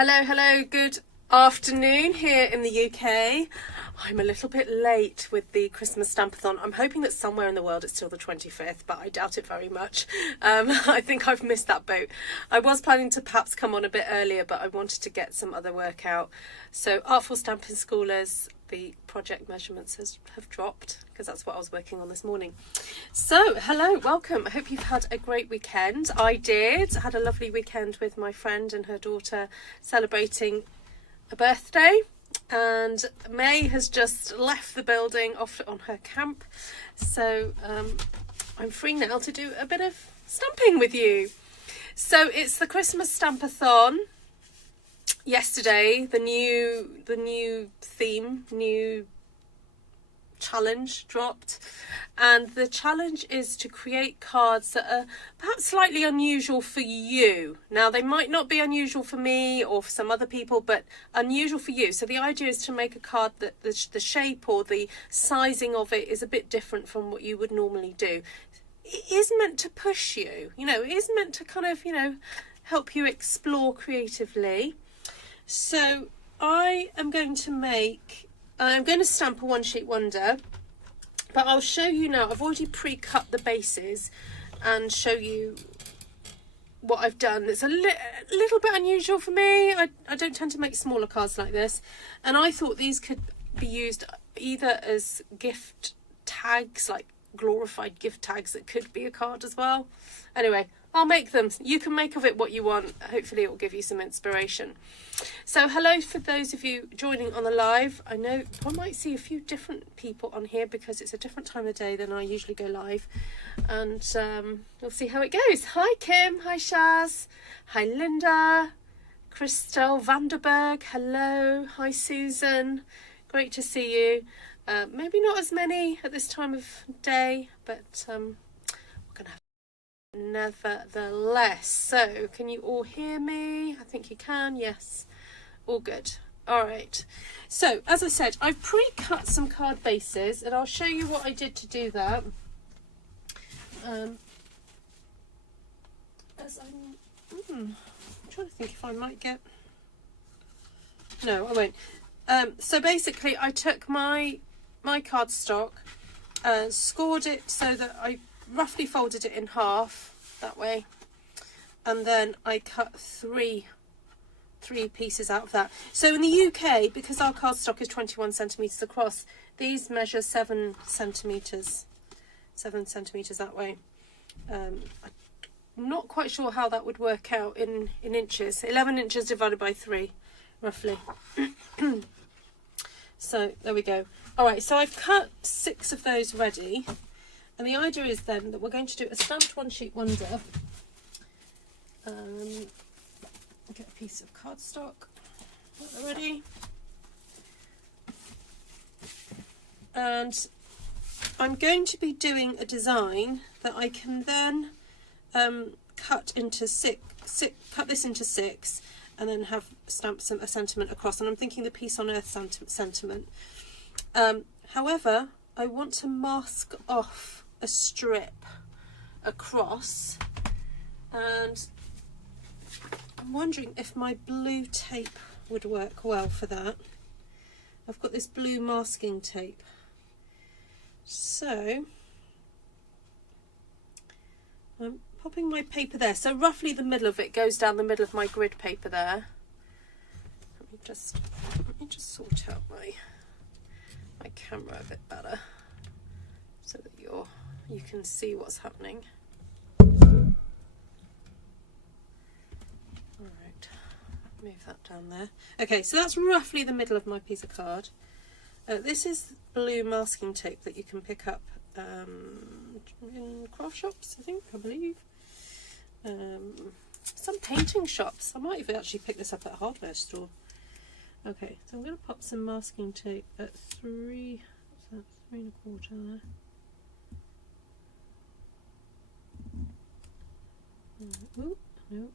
Hello, good afternoon here in the UK. I'm a little bit late with the Christmas Stampathon. I'm hoping that somewhere in the world it's still the 25th, but I doubt it very much. I think I've missed that boat. I was planning to perhaps come on a bit earlier, but I wanted to get some other work out. So Artful Stampin Schoolers, the project measurements have dropped because that's what I was working on this morning. So hello, welcome. I hope you've had a great weekend. I did. I had a lovely weekend with my friend and her daughter celebrating a birthday. And May has just left the building off on her camp, so I'm free now to do a bit of stamping with you. So it's the Christmas Stampathon. Yesterday, the new theme, new challenge dropped, and the challenge is to create cards that are perhaps slightly unusual for you. Now, they might not be unusual for me or for some other people, but unusual for you. So the idea is to make a card that the shape or the sizing of it is a bit different from what you would normally do. It is meant to push you, it is meant to kind of, help you explore creatively. So I'm going to stamp a one sheet wonder, but I'll show you now. I've already pre-cut the bases and show you what I've done. It's a little bit unusual for me. I don't tend to make smaller cards like this, and I thought these could be used either as gift tags, like glorified gift tags that could be a card as well. Anyway, I'll make them. You can make of it what you want. Hopefully it will give you some inspiration. So hello for those of you joining on the live. I know I might see a few different people on here because it's a different time of day than I usually go live, and we'll see how it goes. Hi Kim, hi Shaz, hi Linda, Christel Vanderberg, hello, hi Susan, great to see you. Maybe not as many at this time of day, but we're gonna have nevertheless. So can you all hear me? I think you can. Yes, all good. All right, so as I said, I've pre-cut some card bases and I'll show you what I did to do that. I'm trying to think if I might get, no I won't. So basically I took my cardstock, scored it so that I roughly folded it in half that way, and then I cut three pieces out of that. So in the UK, because our cardstock is 21 centimeters across, these measure 7 centimeters that way. I'm not quite sure how that would work out in inches. 11 inches divided by 3 roughly. So there we go. All right, so I've cut 6 of those ready, and the idea is then that we're going to do a stamped one sheet wonder. Get a piece of cardstock ready, and I'm going to be doing a design that I can then cut this into 6 and then have stamped a sentiment across, and I'm thinking the Peace on Earth sentiment. However, I want to mask off a strip across, and I'm wondering if my blue tape would work well for that. I've got this blue masking tape, so I'm popping my paper there. So roughly the middle of it goes down the middle of my grid paper there. Let me just sort out my camera a bit better so that you can see what's happening. Alright, move that down there. Okay, so that's roughly the middle of my piece of card. This is blue masking tape that you can pick up in craft shops, I believe. Some painting shops. I might even actually pick this up at a hardware store. Okay, so I'm going to pop some masking tape at 3 1/4 there. Ooh, no.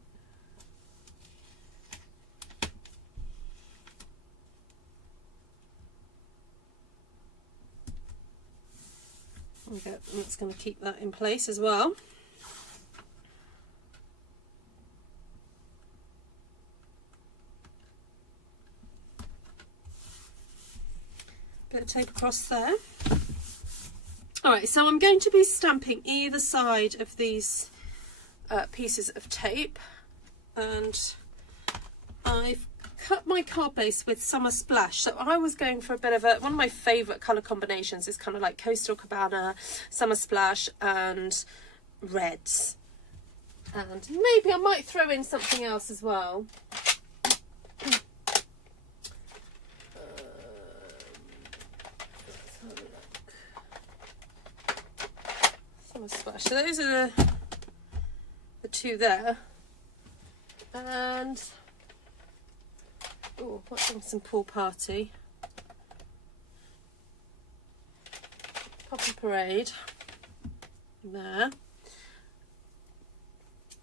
Okay, that's going to keep that in place as well. bit of tape across there. Alright, so I'm going to be stamping either side of these pieces of tape, and I've cut my card base with Summer Splash. So I was going for a bit of one of my favourite colour combinations is kind of like Coastal Cabana, Summer Splash and reds. And maybe I might throw in something else as well. Let's have a look. Summer Splash. So those are the two there. And oh, watching some pool party. Poppy Parade. There.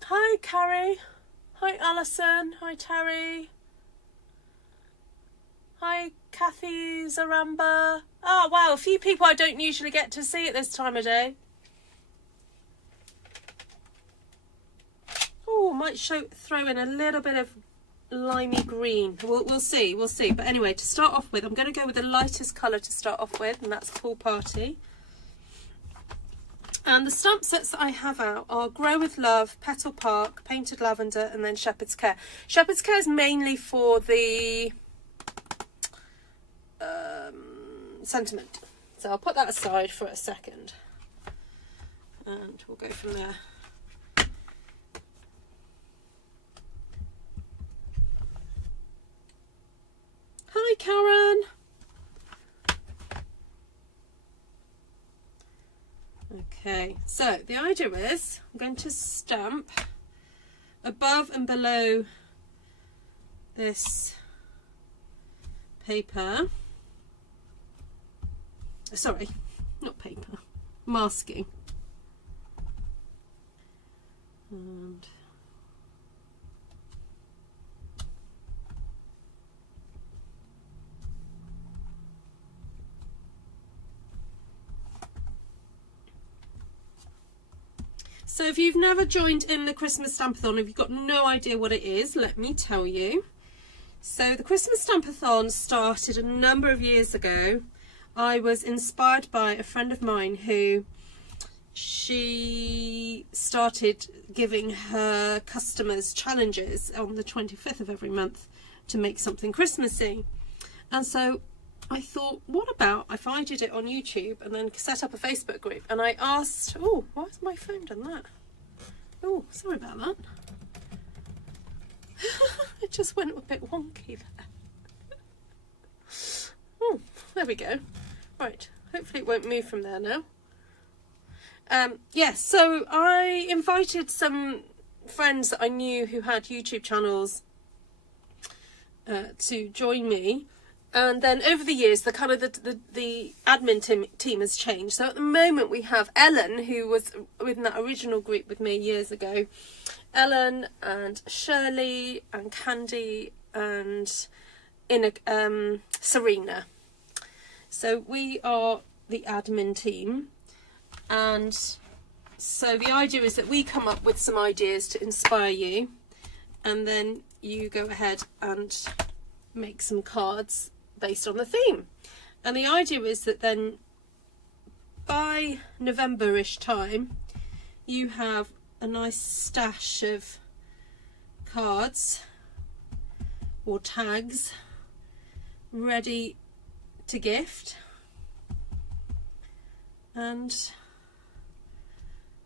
Hi Carrie. Hi Alison. Hi Terry. Hi Kathy Zaramba. Oh wow, a few people I don't usually get to see at this time of day. Oh, might throw in a little bit of limey green. We'll see. But anyway, to start off with, I'm going to go with the lightest colour to start off with, and that's Pool Party. And the stamp sets that I have out are Grow with Love, Petal Park, Painted Lavender, and then Shepherd's Care. Shepherd's Care is mainly for the sentiment. So I'll put that aside for a second. And we'll go from there. Hi Karen. Okay, so the idea is I'm going to stamp above and below this paper. Sorry, not paper, masking. And so if you've never joined in the Christmas Stampathon, if you've got no idea what it is, let me tell you. So the Christmas Stampathon started a number of years ago. I was inspired by a friend of mine who she started giving her customers challenges on the 25th of every month to make something Christmassy. And so I thought, what about if I did it on YouTube and then set up a Facebook group? And I asked, oh, why has my phone done that? Oh, sorry about that. It just went a bit wonky there. Oh, there we go. Right, hopefully it won't move from there now. Yes, so I invited some friends that I knew who had YouTube channels to join me. And then over the years, the kind of the admin team has changed. So at the moment we have Ellen, who was within that original group with me years ago. Ellen and Shirley and Candy and Serena. So we are the admin team. And so the idea is that we come up with some ideas to inspire you. And then you go ahead and make some cards based on the theme. And the idea is that then by November-ish time you have a nice stash of cards or tags ready to gift, and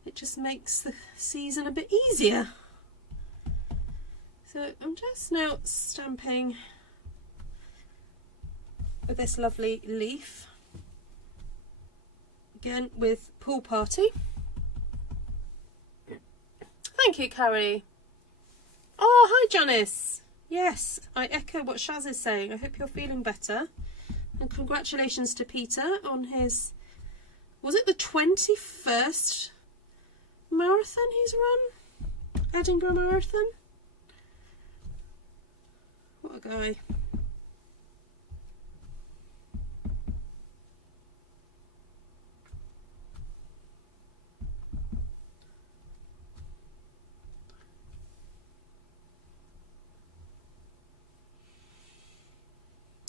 it just makes the season a bit easier. So I'm just now stamping this lovely leaf, again with Pool Party. Thank you, Carrie. Oh, hi Janice. Yes, I echo what Shaz is saying. I hope you're feeling better, and congratulations to Peter on his, was it the 21st marathon he's run? Edinburgh Marathon? What a guy.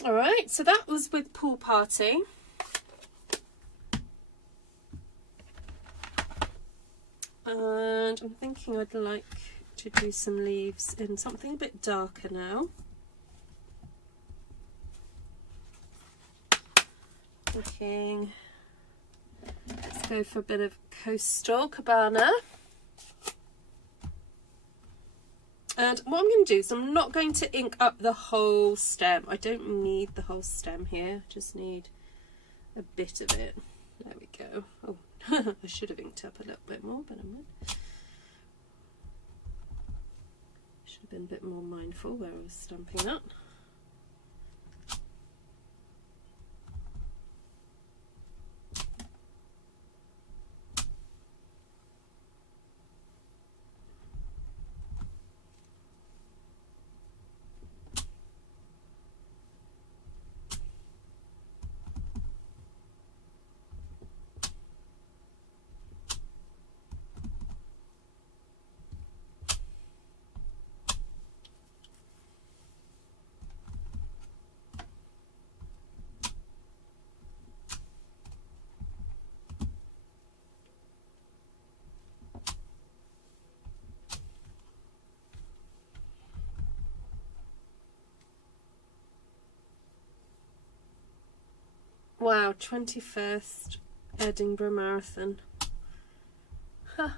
Alright, so that was with Pool Party. And I'm thinking I'd like to do some leaves in something a bit darker now. Thinking, let's go for a bit of coastal cabana. And what I'm going to do is I'm not going to ink up the whole stem. I don't need the whole stem here, just need a bit of it. There we go. Oh, I should have inked up a little bit more, but I should have been a bit more mindful where I was stamping that. Wow, 21st Edinburgh Marathon. Huh.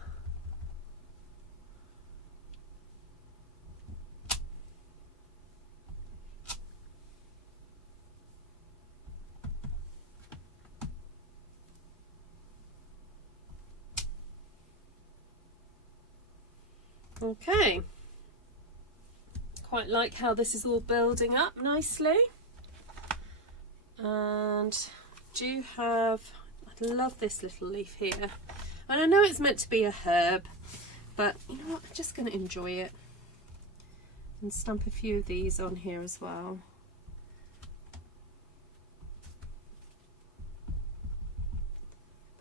Okay. Quite like how this is all building up nicely. And do have, I love this little leaf here, and I know it's meant to be a herb, but you know what, I'm just going to enjoy it and stamp a few of these on here as well.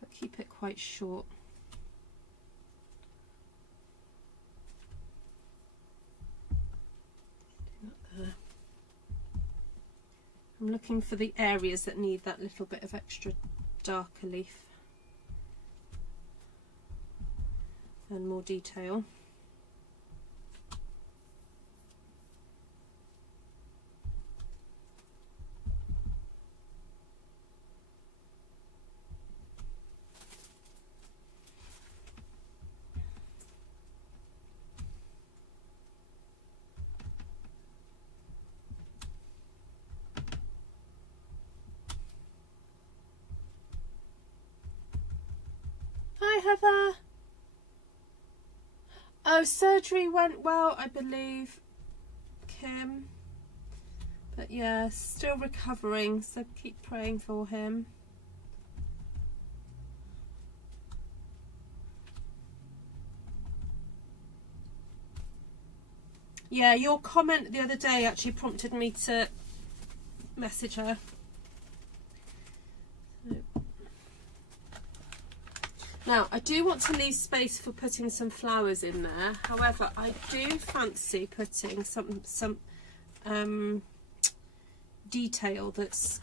But keep it quite short. I'm looking for the areas that need that little bit of extra darker leaf and more detail. Hi Heather. Oh, surgery went well, I believe, Kim. But yeah, still recovering, so keep praying for him. Yeah, your comment the other day actually prompted me to message her. Now, I do want to leave space for putting some flowers in there. However, I do fancy putting some detail that's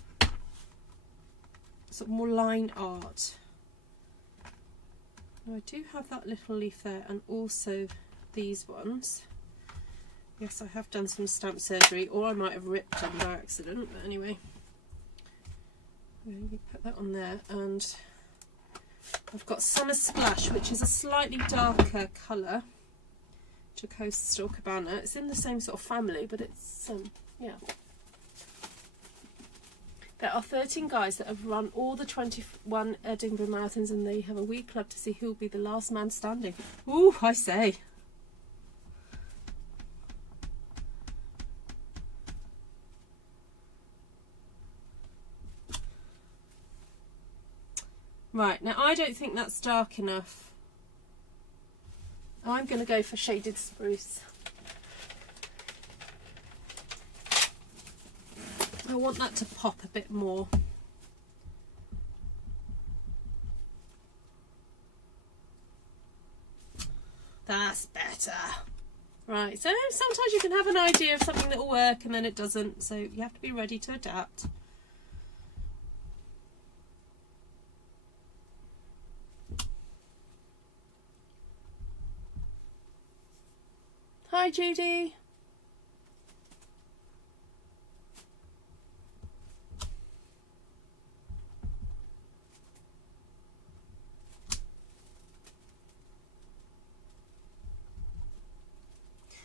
sort of more line art. Now, I do have that little leaf there, and also these ones. Yes, I have done some stamp surgery, or I might have ripped them by accident, but anyway. Maybe put that on there, and I've got Summer Splash, which is a slightly darker colour to Coastal Cabana. It's in the same sort of family, but it's, yeah. There are 13 guys that have run all the 21 Edinburgh Marathons, and they have a wee club to see who will be the last man standing. Ooh, I say. Right, now I don't think that's dark enough. I'm going to go for Shaded Spruce. I want that to pop a bit more. That's better. Right, so sometimes you can have an idea of something that will work and then it doesn't, so you have to be ready to adapt. Hi, Judy.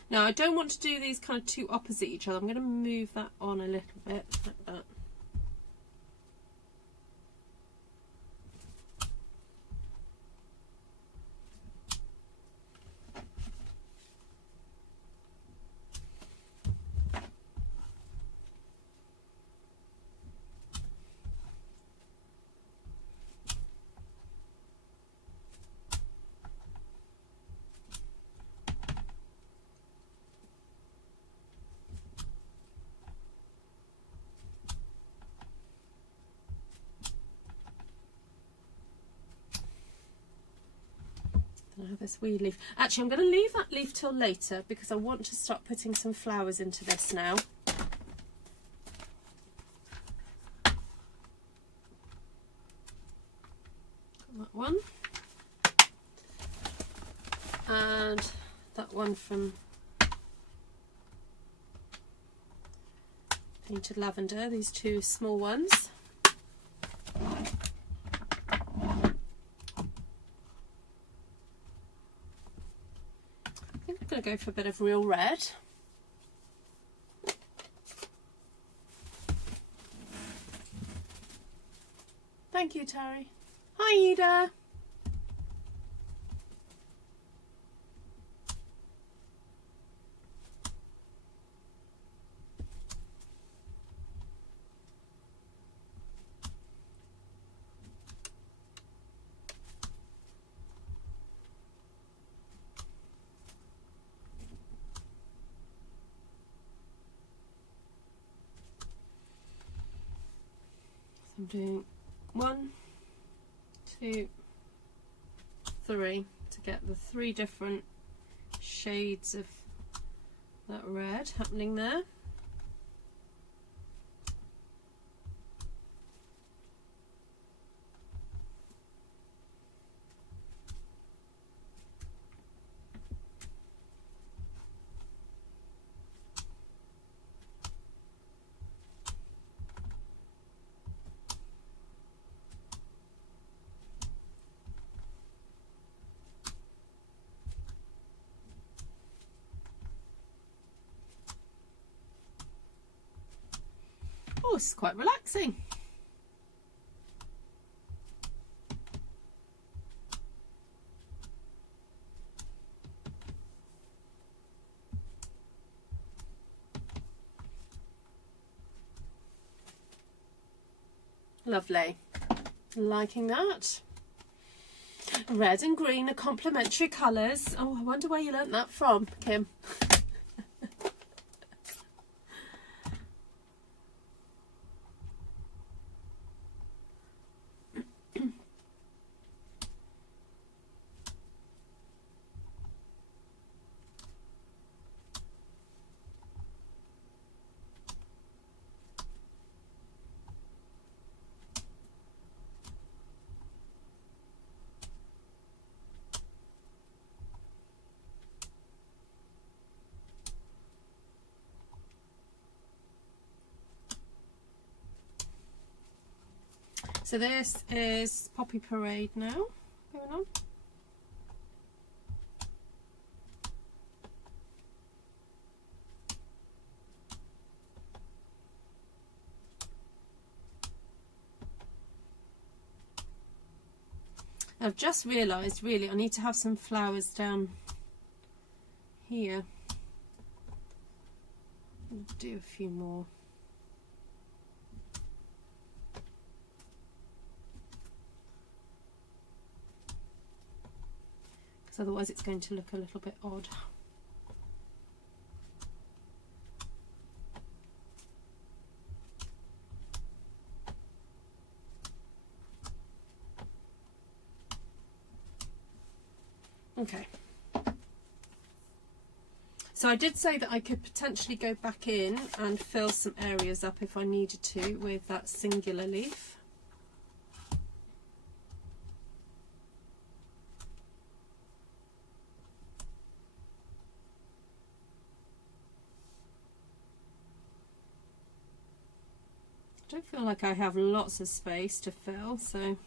Now, I don't want to do these kind of two opposite each other. I'm going to move that on a little bit, like that. I have this wee leaf. Actually, I'm going to leave that leaf till later because I want to start putting some flowers into this now. That one. And that one from Painted Lavender, these two small ones. I'm going to go for a bit of real red. Thank you, Terry. Hi, Ida. I'm doing 1, 2, 3 to get the 3 different shades of that red happening there. Oh, this is quite relaxing. Lovely. Liking that. Red and green are complementary colours. Oh, I wonder where you learnt that from, Kim. So this is Poppy Parade now, going on. I've just realised really I need to have some flowers down here. I'll do a few more. Otherwise it's going to look a little bit odd. Okay. So I did say that I could potentially go back in and fill some areas up if I needed to with that singular leaf. I don't feel like I have lots of space to fill, so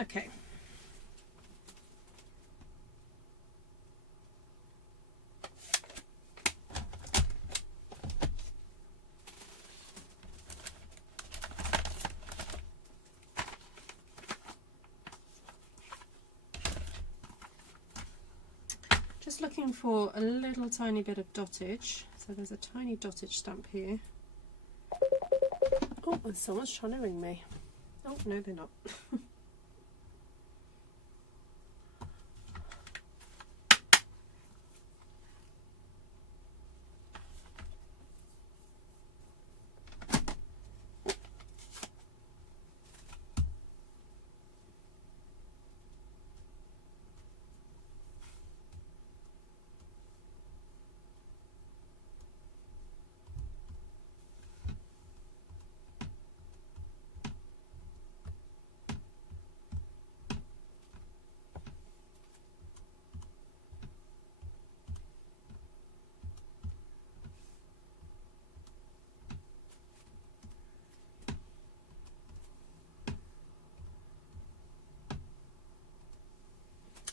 okay. Just looking for a little tiny bit of dottage. So there's a tiny dottage stamp here. Oh, and someone's trying to ring me. Oh, no, they're not.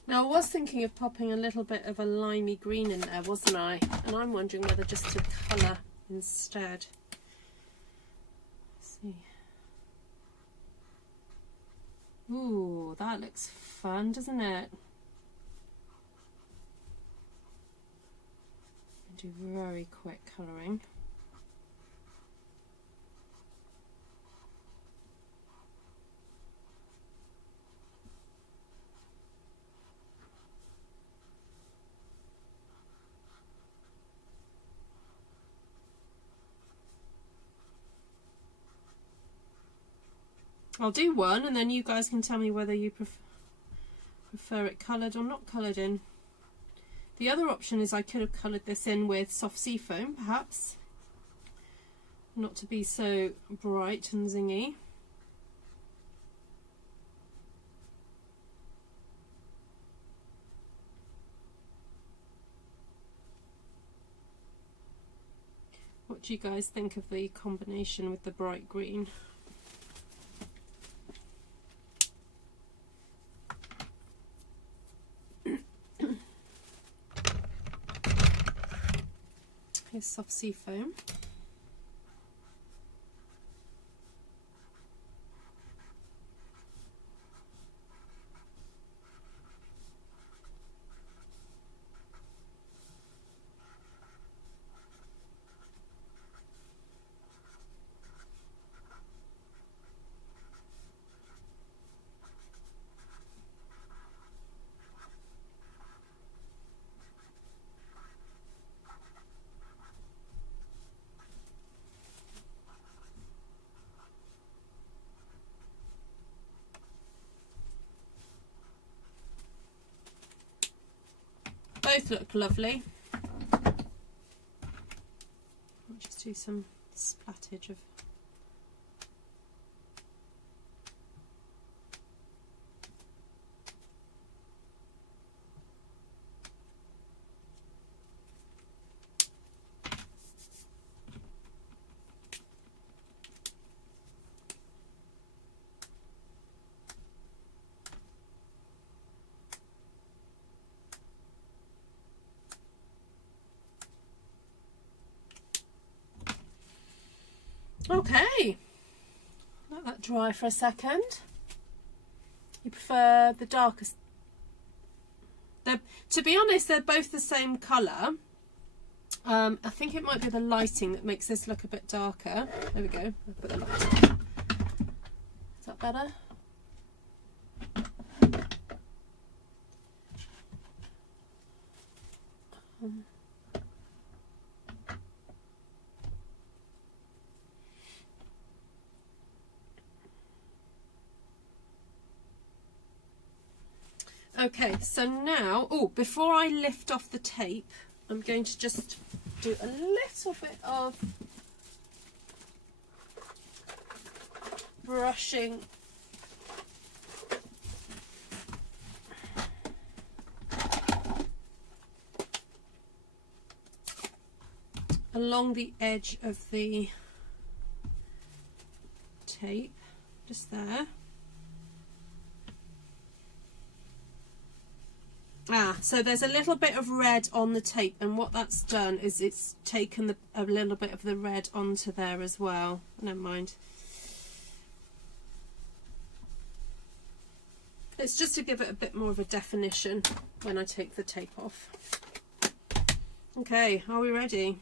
Now, I was thinking of popping a little bit of a limey green in there, wasn't I? And I'm wondering whether just to colour instead. Let's see. Ooh, that looks fun, doesn't it? Do very quick colouring. I'll do one and then you guys can tell me whether you prefer it coloured or not coloured in. The other option is I could have coloured this in with soft sea foam, perhaps. Not to be so bright and zingy. What do you guys think of the combination with the bright green? Here's soft sea foam. Both look lovely. I'll just do some splattage of okay, let that dry for a second. You prefer the darkest? To be honest, they're both the same colour. I think it might be the lighting that makes this look a bit darker. There we go. I'll put the light on. Is that better? Okay, so now, oh, before I lift off the tape, I'm going to just do a little bit of brushing along the edge of the tape, just there. So there's a little bit of red on the tape, and what that's done is it's taken a little bit of the red onto there as well. Never mind. It's just to give it a bit more of a definition when I take the tape off. Okay, are we ready?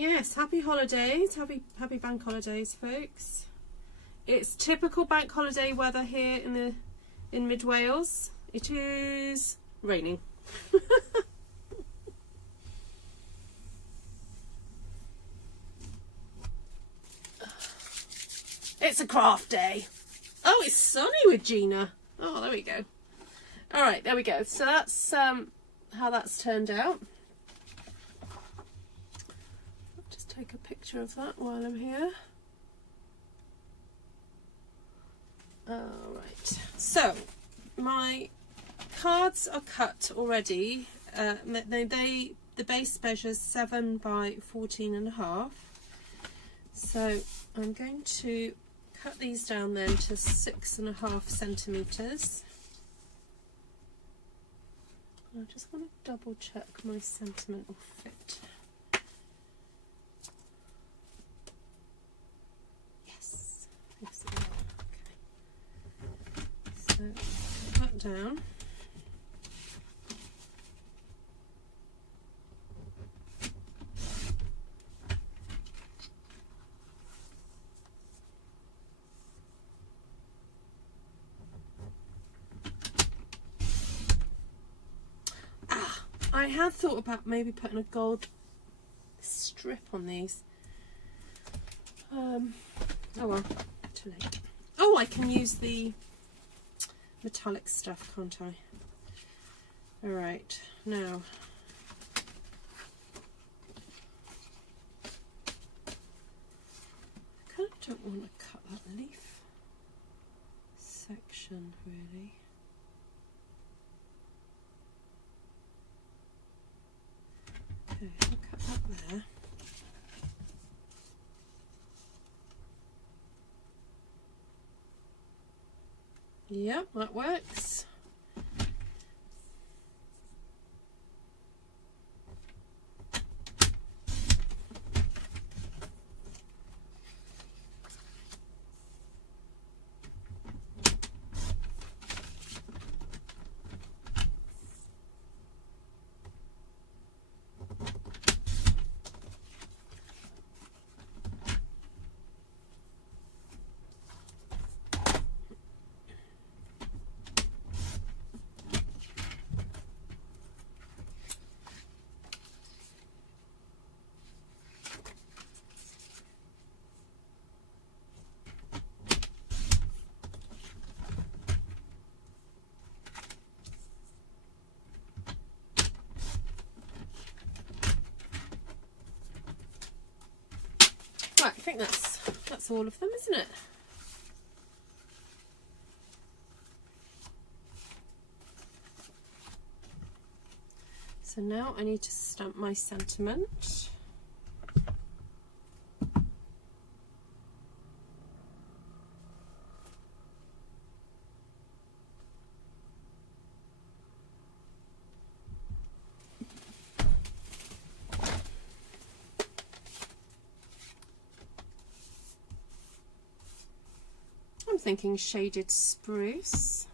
Yes, happy holidays, happy bank holidays, folks. It's typical bank holiday weather here in mid Wales. It is raining. It's a craft day. Oh, it's sunny with Gina. Oh, there we go. All right, there we go. So that's how that's turned out. Take a picture of that while I'm here. Alright, so my cards are cut already. The base measures 7 by 14.5. So I'm going to cut these down then to 6.5 centimetres. I just want to double check my sentiment will fit. Yes, it will. Okay. So put that down. I had thought about maybe putting a gold strip on these. Oh well, too late. Oh, I can use the metallic stuff, can't I? Alright, now I kind of don't want to cut that leaf section really. Okay, I'll cut that there. Yep, that works. Right, I think that's all of them, isn't it? So now I need to stamp my sentiment. I'm thinking shaded spruce.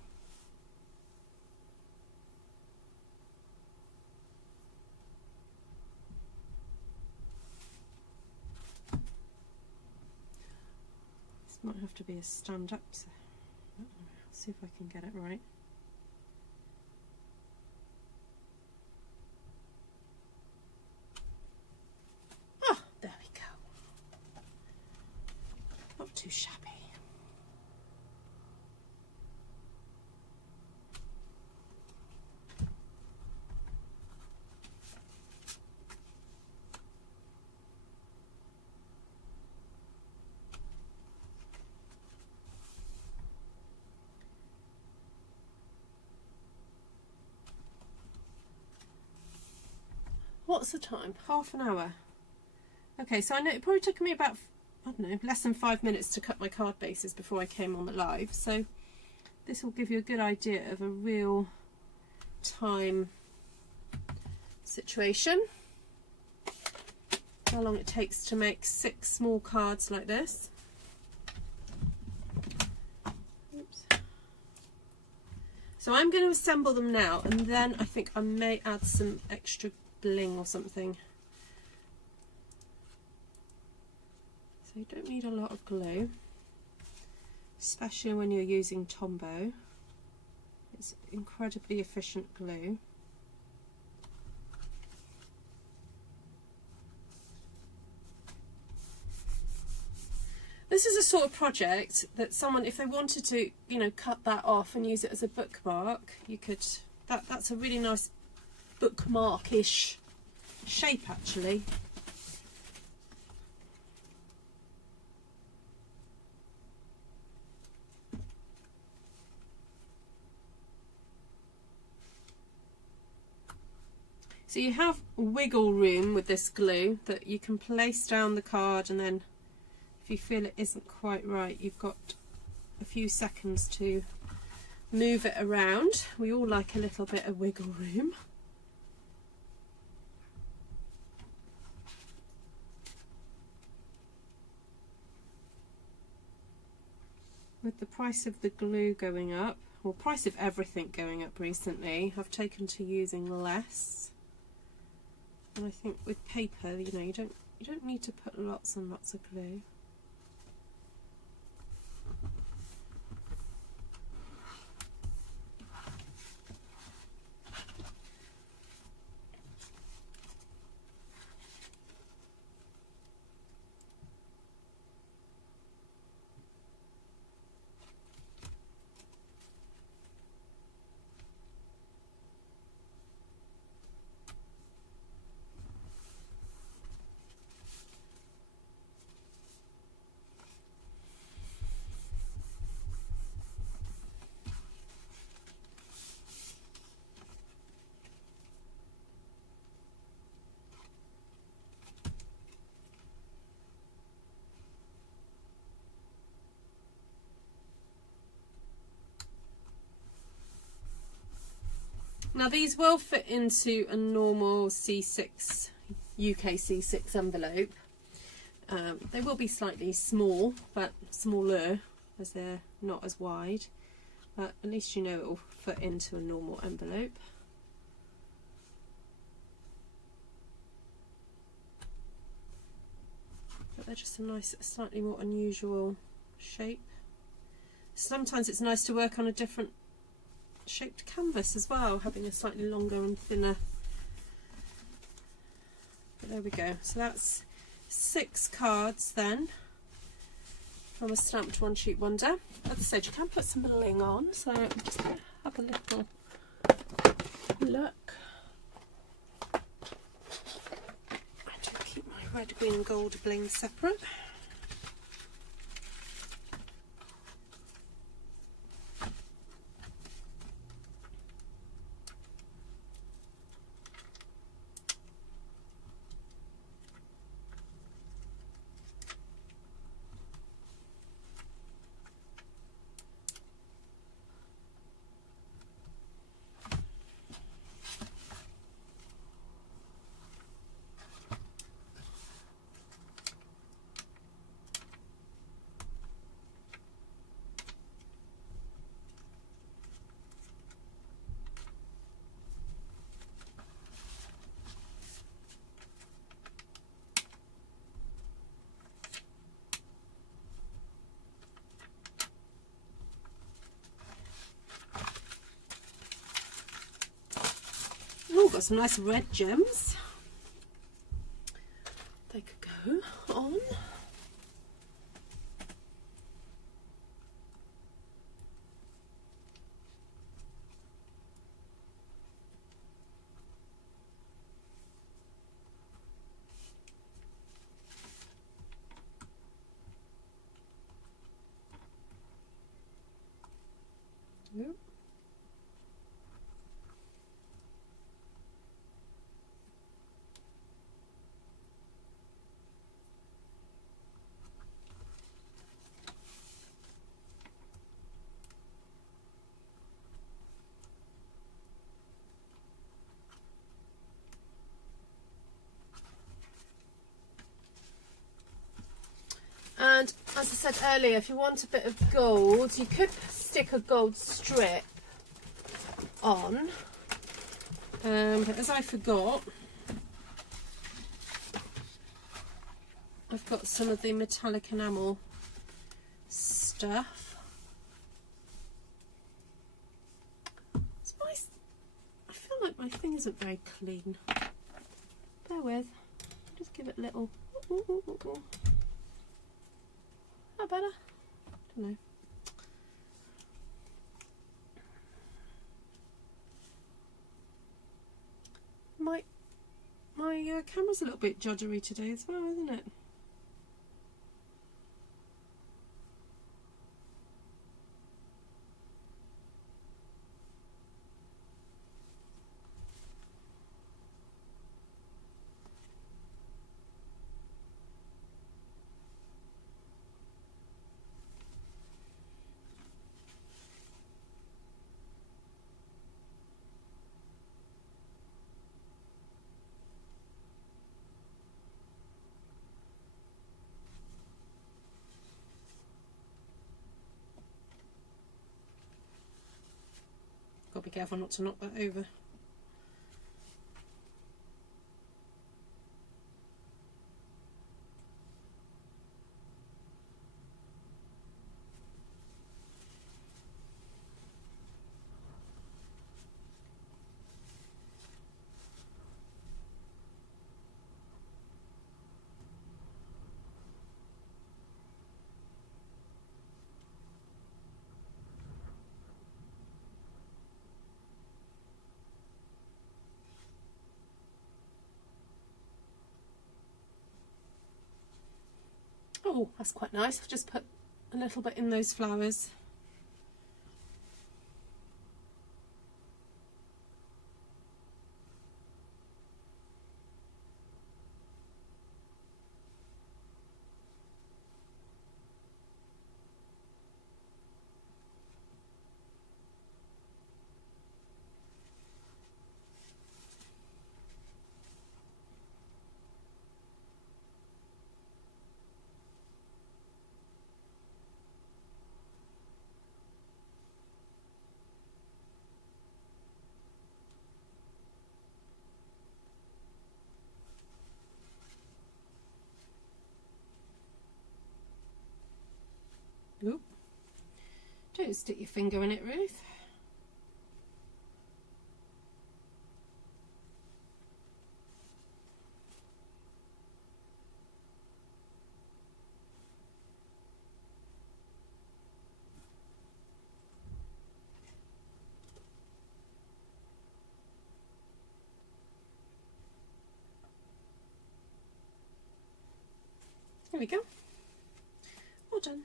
This might have to be a stand-up. see if I can get it right. Oh, there we go. Not too shabby. What's the time? Half an hour. Okay, so I know it probably took me about, I don't know, less than 5 minutes to cut my card bases before I came on the live. So this will give you a good idea of a real time situation. How long it takes to make 6 small cards like this. Oops. So I'm going to assemble them now, and then I think I may add some extra bling or something. So you don't need a lot of glue, especially when you're using Tombow. It's incredibly efficient glue. This is a sort of project that someone, if they wanted to, you know, cut that off and use it as a bookmark, you could, that's a really nice bookmark-ish shape actually. So you have wiggle room with this glue that you can place down the card, and then if you feel it isn't quite right, you've got a few seconds to move it around. We all like a little bit of wiggle room. With the price of the glue going up, or price of everything going up recently, I've taken to using less. And I think with paper, you know, you don't need to put lots and lots of glue. Now these will fit into a normal C6, UK C6 envelope. They will be slightly small, but smaller as they're not as wide. But at least you know it will fit into a normal envelope. But they're just a nice, slightly more unusual shape. Sometimes it's nice to work on a different shaped canvas as well, having a slightly longer and thinner. But there we go. So that's 6 cards then from a stamped One Sheet Wonder. As I said, you can put some bling on, so I'm just going to have a little look. I do keep my red, green and gold bling separate. got some nice red gems. They could go on. Yep. And as I said earlier, if you want a bit of gold, you could stick a gold strip on. But as I forgot, I've got some of the metallic enamel stuff. It's nice. I feel like my thing isn't very clean. Bear with. Just give it a little. That better? Don't know. My camera's a little bit juddery today as well, isn't it? Got to be careful not to knock that over. Oh, that's quite nice. I've just put a little bit in those flowers. Oop. Don't stick your finger in it, Ruth. There we go. All done.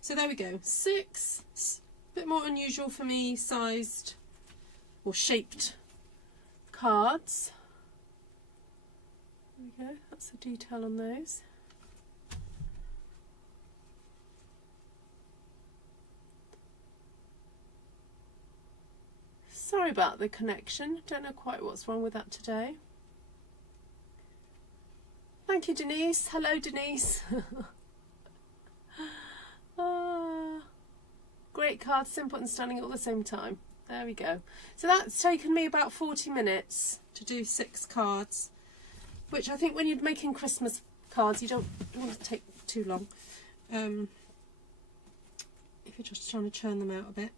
So there we go, 6, a bit more unusual for me, sized or shaped cards. There we go, that's the detail on those. Sorry about the connection, don't know quite what's wrong with that today. Thank you, Denise. Hello, Denise. Great card, simple and stunning all at the same time. There we go. So that's taken me about 40 minutes to do 6 cards, which I think when you're making Christmas cards, you don't want to take too long. If you're just trying to churn them out a bit.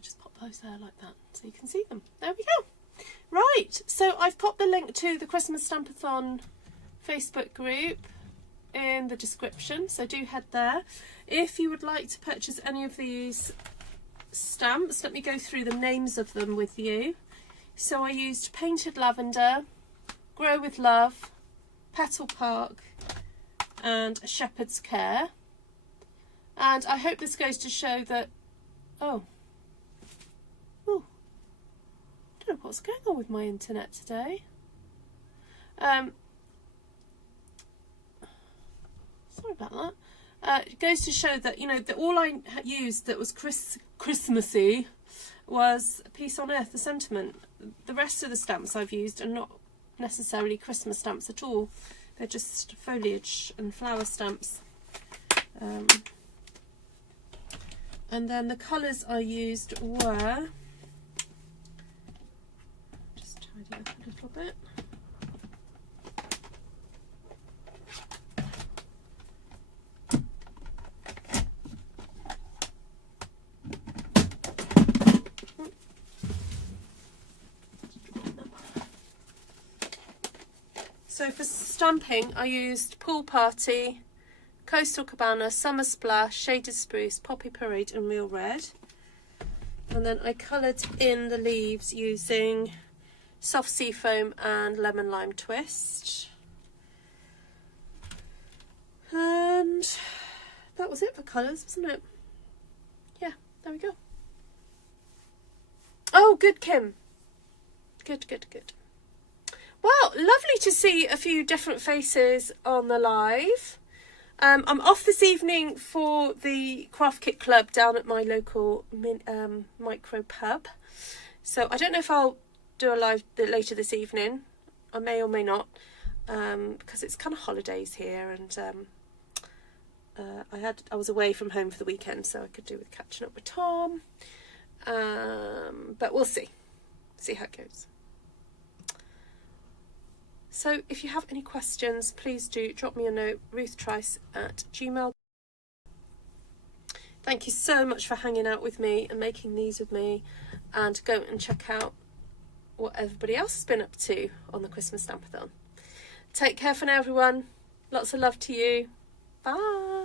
Just pop those there like that so you can see them. There we go. Right, so I've popped the link to the Christmas Stampathon Facebook group in the description, so do head there. If you would like to purchase any of these stamps, let me go through the names of them with you. So I used Painted Lavender, Grow with Love, Petal Park and A Shepherd's Care. And I hope this goes to show that, oh, I don't know what's going on with my internet today. Sorry about that. It goes to show that, you know, that all I used that was Christmassy was Peace on Earth, the sentiment. The rest of the stamps I've used are not necessarily Christmas stamps at all. They're just foliage and flower stamps. And then the colours I used were, just tidy up a little bit. So for stamping, I used Pool Party, Coastal Cabana, Summer Splash, Shaded Spruce, Poppy Parade and Real Red. And then I coloured in the leaves using Soft Seafoam and Lemon Lime Twist. And that was it for colours, wasn't it? Yeah, there we go. Oh, good, Kim. Good, good, good. Well, lovely to see a few different faces on the live. I'm off this evening for the Craft Kit Club down at my local micro pub. So I don't know if I'll do a live later this evening. I may or may not, because it's kind of holidays here, and I was away from home for the weekend, so I could do with catching up with Tom. But we'll see how it goes. So if you have any questions, please do drop me a note, ruthtrice@gmail.com. Thank you so much for hanging out with me and making these with me, and go and check out what everybody else has been up to on the Christmas Stampathon. Take care for now, everyone. Lots of love to you. Bye.